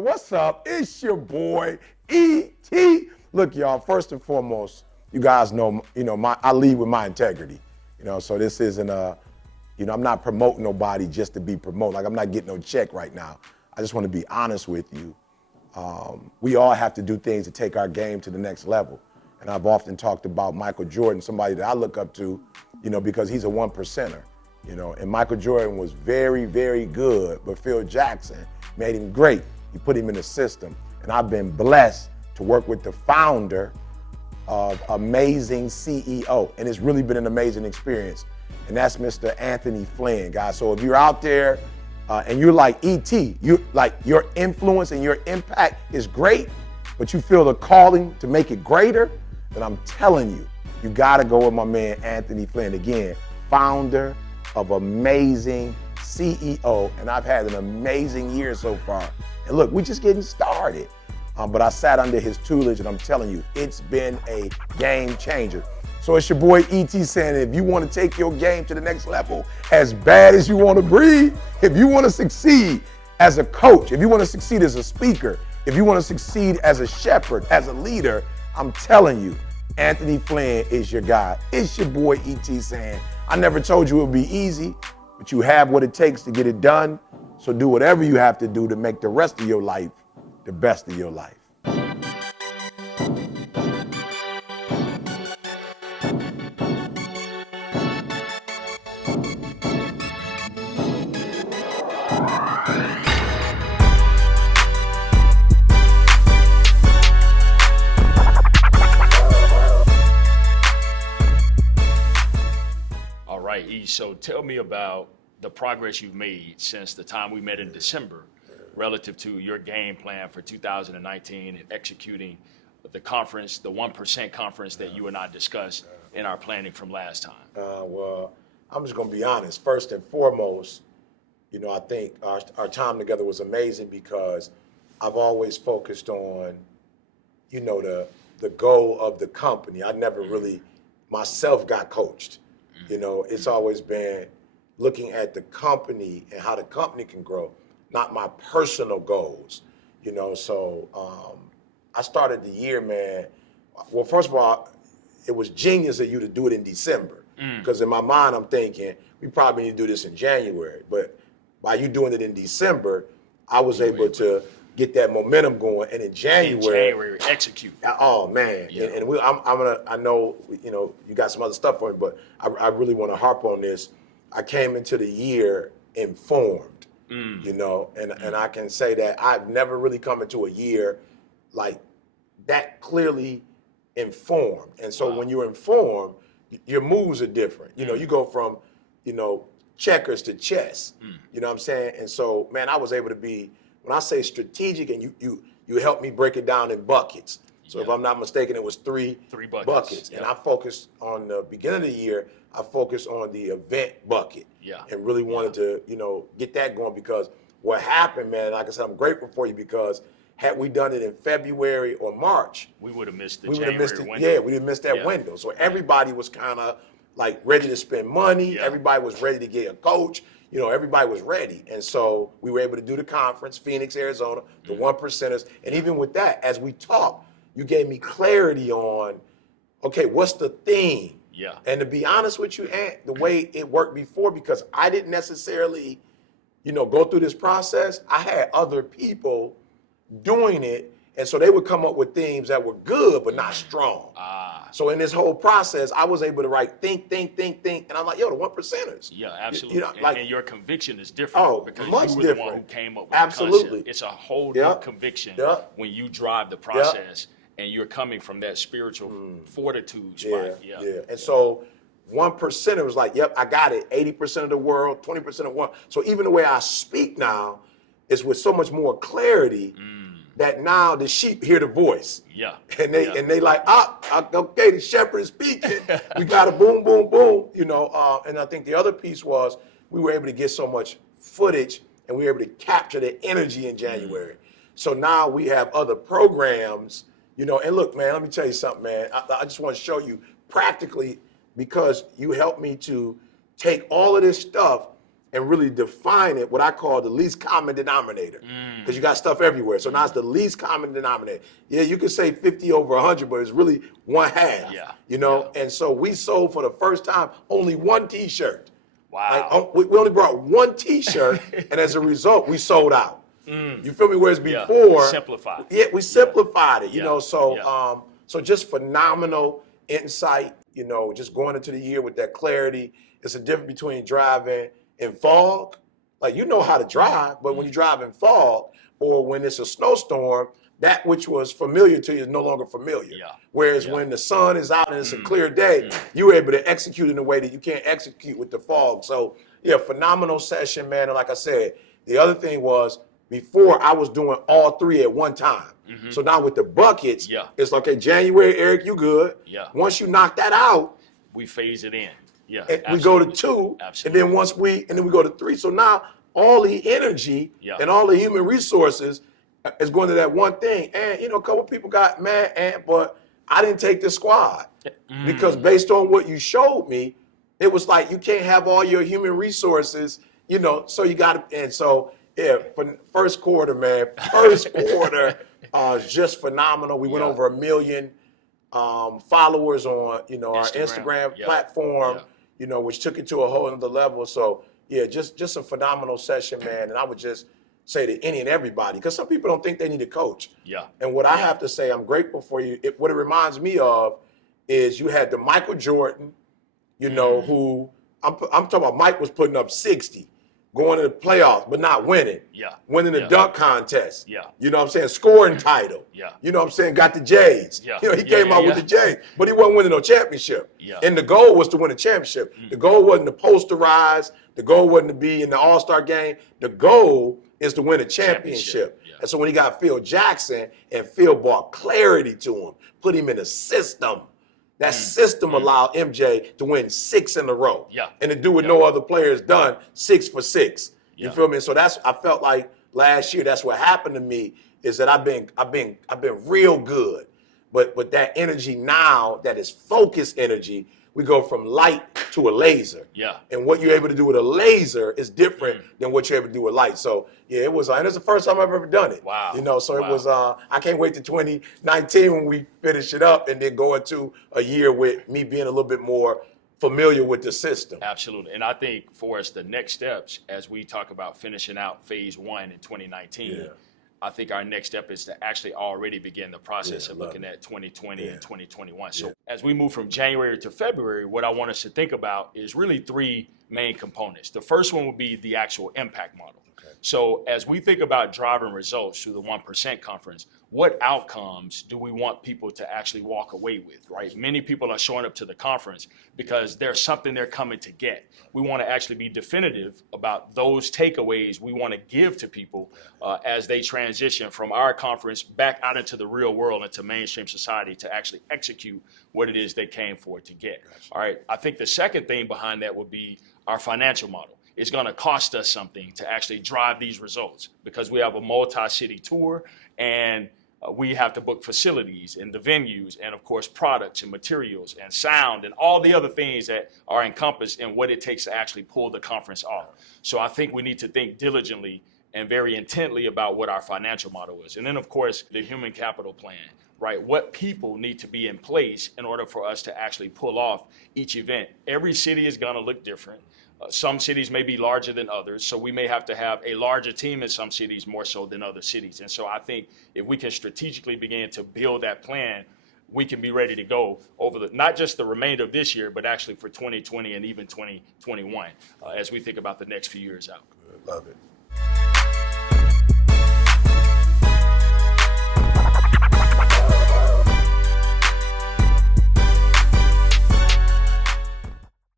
what's up? It's your boy, E.T. Look, y'all, first and foremost, you guys know, I lead with my integrity. So this isn't I'm not promoting nobody just to be promoted. Like, I'm not getting no check right now. I just want to be honest with you. We all have to do things to take our game to the next level. And I've often talked about Michael Jordan, somebody that I look up to, because he's a one percenter. And Michael Jordan was very, very good, but Phil Jackson made him great. He put him in the system. And I've been blessed to work with the founder of Amazing CEO. And it's really been an amazing experience. And that's Mr. Anthony Flynn, guys. So if you're out there and you're like E.T., your influence and your impact is great, but you feel the calling to make it greater, then I'm telling you, you gotta go with my man, Anthony Flynn. Again, founder of Amazing CEO. And I've had an amazing year so far. And look, we're just getting started. But I sat under his tutelage, and I'm telling you, it's been a game changer. So it's your boy E.T. saying, if you want to take your game to the next level, as bad as you want to breathe, if you want to succeed as a coach, if you want to succeed as a speaker, if you want to succeed as a shepherd, as a leader, I'm telling you, Anthony Flynn is your guy. It's your boy E.T. saying, I never told you it would be easy, but you have what it takes to get it done. So do whatever you have to do to make the rest of your life the best of your life. All right, E, so tell me about the progress you've made since the time we met in December relative to your game plan for 2019 and executing the conference, the 1% conference that you and I discussed in our planning from last time. Well, I'm just going to be honest. First and foremost, I think our time together was amazing because I've always focused on, the goal of the company. I never really myself got coached. It's always been looking at the company and how the company can grow, not my personal goals. So I started the year, man. Well, first of all, it was genius of you to do it in December because in my mind, I'm thinking we probably need to do this in January. But by you doing it in December, I was able to get that momentum going. And in January, execute. Oh man! Yeah. And I know you got some other stuff for me, but I really want to harp on this. I came into the year informed, and I can say that I've never really come into a year like that clearly informed. And so when you're informed, your moves are different. You go from checkers to chess. You know what I'm saying? And so, man, I was able to be, when I say strategic, and you helped me break it down in buckets. So if I'm not mistaken, it was three buckets. Yep. And I focused on the beginning of the year, I focused on the event bucket. And really wanted to, get that going because what happened, man, like I said, I'm grateful for you because had we done it in February or March, we would have missed the January window. Yeah, we would have missed that window. So everybody was kind of like ready to spend money. Yeah. Everybody was ready to get a coach. Everybody was ready. And so we were able to do the conference, Phoenix, Arizona, the one percenters. And even with that, as we talked, you gave me clarity on, okay, what's the theme? Yeah. And to be honest with you, Ant, the way it worked before, because I didn't necessarily, go through this process, I had other people doing it. And so they would come up with themes that were good, but not strong. So in this whole process, I was able to think. And I'm like, yo, the one percenters. Yeah, absolutely. And your conviction is different because much you were different. The one who came up with the concept. It's a whole new conviction when you drive the process and you're coming from that spiritual fortitude spot. Yeah. And so 1% was like, yep, I got it. 80% of the world, 20% of one. So even the way I speak now is with so much more clarity that now the sheep hear the voice. Yeah. And they like, okay, the shepherd is speaking. We got a boom, boom, boom, and I think the other piece was we were able to get so much footage and we were able to capture the energy in January. So now we have other programs, and look, man, let me tell you something, man. I just want to show you practically because you helped me to take all of this stuff and really define it, what I call the least common denominator, because you got stuff everywhere. So now it's the least common denominator. Yeah, you could say 50 over 100, but it's really one half. Yeah. You know, and so we sold for the first time only one T-shirt. Wow. Like, we only brought one T-shirt, and as a result, we sold out. You feel me? Whereas before, simplified. Yeah, we simplified it. You Yeah. know, so so just phenomenal insight. You know, just going into the year with that clarity. It's a difference between driving in fog, like you know how to drive, but when you drive in fog or when it's a snowstorm, that which was familiar to you is no longer familiar. Yeah. Whereas when the sun is out and it's a clear day, you're able to execute in a way that you can't execute with the fog. So yeah, phenomenal session, man. And like I said, the other thing was before I was doing all three at one time. So now with the buckets, it's like, okay, January, Eric, you good. Yeah. Once you knock that out, we phase it in. Yeah, and we go to two, and then and then we go to three. So now all the energy and all the human resources is going to that one thing. And you know, a couple people got mad, but I didn't take the squad because based on what you showed me, it was like you can't have all your human resources, you know. So you got to, and so yeah, for first quarter, man, just phenomenal. We went over 1 million followers on our Instagram platform. You know, which took it to a whole other level. So yeah, just a phenomenal session, man. And I would just say to any and everybody, because some people don't think they need a coach. Yeah. And what I have to say, I'm grateful for you. What it reminds me of is you had the Michael Jordan, you know, who I'm talking about. Mike was putting up 60, going to the playoffs, but not winning. Yeah. Winning the dunk contest. Yeah. You know what I'm saying? Scoring title. Yeah. You know what I'm saying? Got the J's. Yeah. You know, he came out with the J's, but he wasn't winning no championship. Yeah. And the goal was to win a championship. The goal wasn't to posterize. The goal wasn't to be in the All-Star game. The goal is to win a championship. Yeah. And so when he got Phil Jackson, and Phil brought clarity to him, put him in a system. That system allowed MJ to win 6 in a row. Yeah. And to do what no other player has done, 6 for 6. You Yeah. feel me? So I felt like last year, that's what happened to me, is that I've been real good. But with that energy now, that is focused energy, we go from light to a laser. Yeah. And what you're able to do with a laser is different than what you're able to do with light. So yeah, it was, and it's the first time I've ever done it. Wow. You know, so Wow. it was, I can't wait to 2019 when we finish it up and then go into a year with me being a little bit more familiar with the system. Absolutely. And I think for us, the next steps, as we talk about finishing out phase 1 in 2019, I think our next step is to actually already begin the process of looking at 2020 and 2021. So as we move from January to February, what I want us to think about is really 3 main components. The first one would be the actual impact model. So as we think about driving results through the 1% conference, what outcomes do we want people to actually walk away with, right? Many people are showing up to the conference because there's something they're coming to get. We want to actually be definitive about those takeaways we want to give to people as they transition from our conference back out into the real world, into mainstream society, to actually execute what it is they came for to get. All right. I think the second thing behind that would be our financial model. It's going to cost us something to actually drive these results because we have a multi-city tour, and we have to book facilities and the venues and, of course, products and materials and sound and all the other things that are encompassed in what it takes to actually pull the conference off. So I think we need to think diligently and very intently about what our financial model is. And then, of course, the human capital plan, right? What people need to be in place in order for us to actually pull off each event. Every city is going to look different. Some cities may be larger than others, so we may have to have a larger team in some cities more so than other cities. And so I think if we can strategically begin to build that plan, we can be ready to go over not just the remainder of this year, but actually for 2020 and even 2021 as we think about the next few years out. Love it.